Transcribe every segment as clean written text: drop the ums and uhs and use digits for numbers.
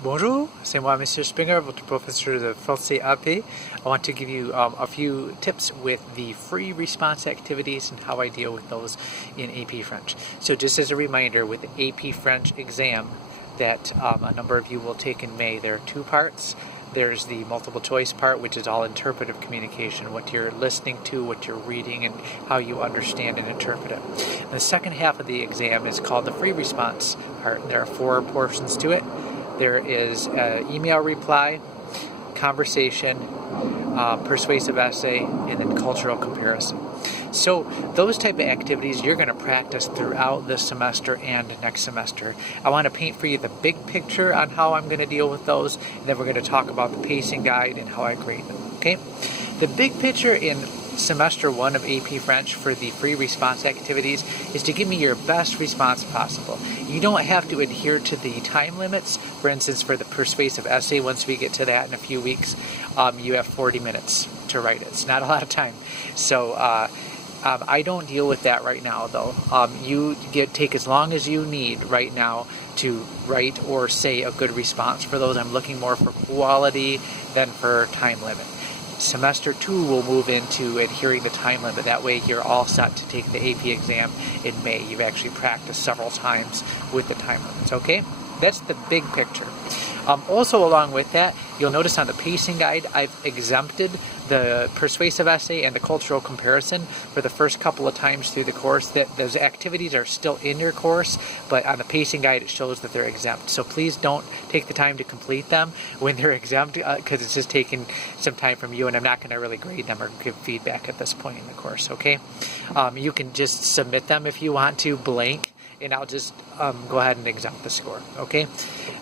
Bonjour, c'est moi, Monsieur Springer, votre professeur de français AP. I want to give you a few tips with the free response activities and how I deal with those in AP French. So just as a reminder, with the AP French exam that a number of you will take in May, there are two parts. There's the multiple choice part, which is all interpretive communication, what you're listening to, what you're reading, and how you understand and interpret it. And the second half of the exam is called the free response part. There are four portions to it. There is email reply, conversation, persuasive essay, and then cultural comparison. So those type of activities you're going to practice throughout this semester and next semester. I want to paint for you the big picture on how I'm going to deal with those, and then we're going to talk about the pacing guide and how I grade them. Okay? The big picture in semester 1 of AP French for the free response activities is to give me your best response possible. You don't have to adhere to the time limits. For instance, for the persuasive essay, once we get to that in a few weeks, you have 40 minutes to write it. It's not a lot of time. So I don't deal with that right now, though. You take as long as you need right now to write or say a good response. For those, I'm looking more for quality than for time limit. Semester 2 will move into adhering the time limit. That way you're all set to take the AP exam in May. You've actually practiced several times with the time limits, okay? That's the big picture. Also, along with that, you'll notice on the pacing guide, I've exempted the persuasive essay and the cultural comparison for the first couple of times through the course. That those activities are still in your course, but on the pacing guide, it shows that they're exempt. So please don't take the time to complete them when they're exempt, because it's just taking some time from you, and I'm not going to really grade them or give feedback at this point in the course, okay? You can just submit them if you want to, blank, and I'll just go ahead and exempt the score, okay?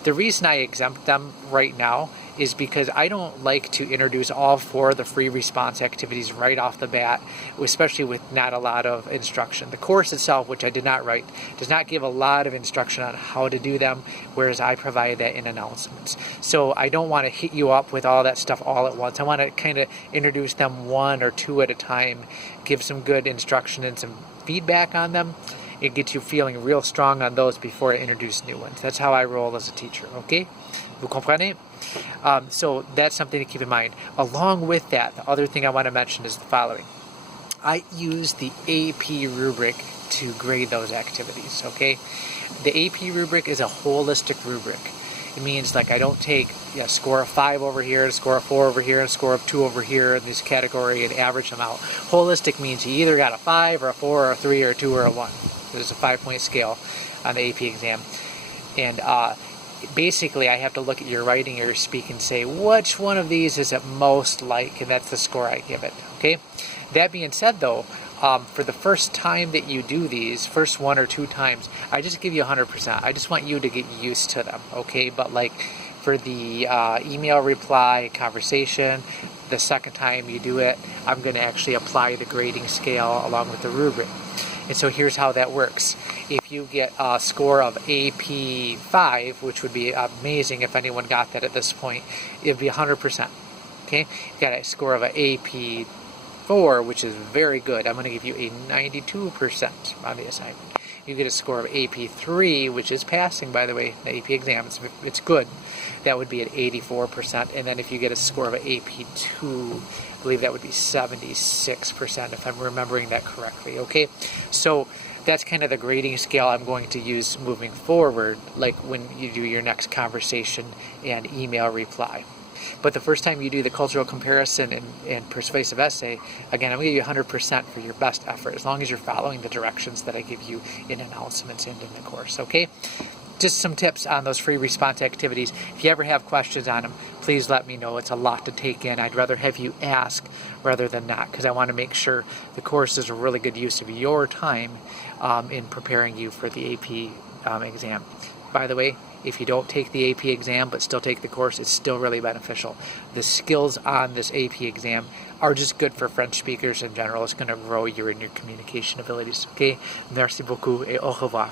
The reason I exempt them right now is because I don't like to introduce all four of the free response activities right off the bat, especially with not a lot of instruction. The course itself, which I did not write, does not give a lot of instruction on how to do them, whereas I provide that in announcements. So I don't want to hit you up with all that stuff all at once. I want to kind of introduce them one or two at a time, give some good instruction and some feedback on them. It gets you feeling real strong on those before I introduce new ones. That's how I roll as a teacher, okay? Vous comprenez? So that's something to keep in mind. Along with that, the other thing I want to mention is the following. I use the AP rubric to grade those activities, okay? The AP rubric is a holistic rubric. It means like I don't take a score of 5 over here, a score of 4 over here, a score of 2 over here in this category and average them out. Holistic means you either got a 5 or a 4 or a 3 or a 2 or a 1. There's a 5-point scale on the AP exam. And basically I have to look at your writing or your speak and say, which one of these is it most like? And that's the score I give it, okay? That being said, though, for the first time that you do these, first 1 or 2 times, I just give you 100%. I just want you to get used to them, okay? But like for the email reply, conversation, the second time you do it, I'm going to actually apply the grading scale along with the rubric. And so here's how that works. If you get a score of AP 5, which would be amazing if anyone got that at this point, it would be 100%. Okay? You got a score of an AP 4, which is very good. I'm going to give you a 92% on the assignment. You get a score of AP 3, which is passing, by the way, the AP exam. It's good. That would be at 84%. And then if you get a score of an AP 2, I believe that would be 76%, if I'm remembering that correctly, okay? So that's kind of the grading scale I'm going to use moving forward, like when you do your next conversation and email reply. But the first time you do the cultural comparison and persuasive essay, again, I'm going to give you 100% for your best effort, as long as you're following the directions that I give you in announcements and in the course, okay? Just some tips on those free response activities. If you ever have questions on them, please let me know. It's a lot to take in. I'd rather have you ask rather than not, because I want to make sure the course is a really good use of your time in preparing you for the AP exam. By the way, if you don't take the AP exam but still take the course, it's still really beneficial. The skills on this AP exam are just good for French speakers in general. It's going to grow your communication abilities. Okay? Merci beaucoup et au revoir.